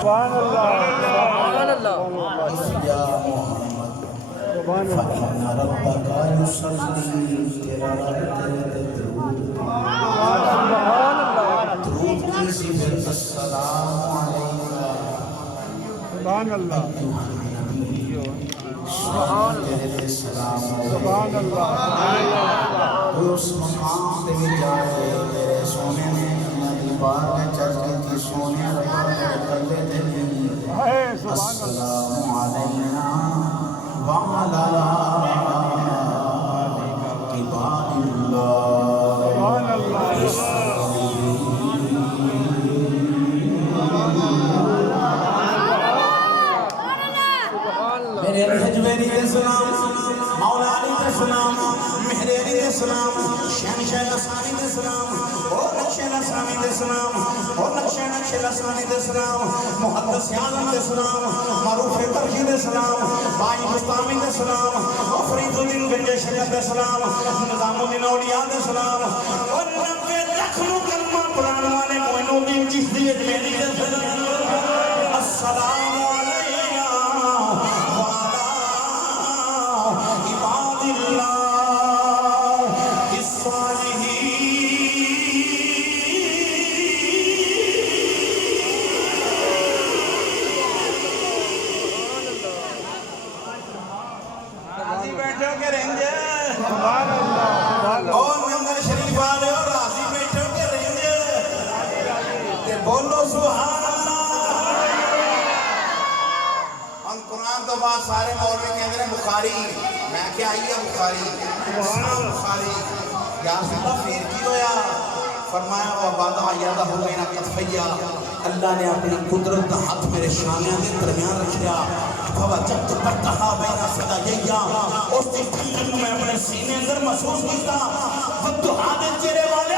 سبحان اللہ سبحان اللہ یا محمد فإن ربك يصلي تیرا رب تیرے تے درود درود کی صفت السلام علیکہ سبحان اللہ تیرے تے سلام سبحان اللہ تو اس مقام پہ بھی جائے تیرے سونے نے ندی بار میں چل کے کی سونے رب کلے تے بھی السلام علینا وعلا عباد اللہ سبحان اللہ میرے حجویری دے سلام مولا علی دے سلام مہریری دے سلام شہنشاہ نصرانی دے سلام اور نقشہ نصرانی دے سلام اور نقشہ نصرانی دے سلام محدث عالم دے سلام معروف ترجی دے سلام بائی مستامی دے سلام اور فرید الدین گنجے شکر دے سلام نظام الدین اولیاء دے سلام اور نبے لکھنو کلمہ قرآن والے معین الدین چیز دیئے جمیلی دے سلام السلام علیہ وعلا عباد اللہ راضی بیٹھو کے رنجے سبحان اللہ اور ممبر شریف آلے اور راضی بیٹھو کے رنجے کہ بولو سبحان اللہ ہم قرآن تو بعد سارے مولوی کہتے ہیں بخاری میں کیا آئی ہے بخاری بخاری یا رسول اللہ پھر کی ہویا فرمایا وَبَعْدَ عَيَّدَهُ بَيْنَ كَتْفَيَّ اللہ نے اپنی قدرت کا ہاتھ میرے شانیاں کے درمیان رکھیا فَوَجَدْتُ بَرْتَهَا بَيْنَ صَدَيَّ اس کی میں اپنے سینے اندر محسوس کیتا وَدُّعَا دے چہرے والے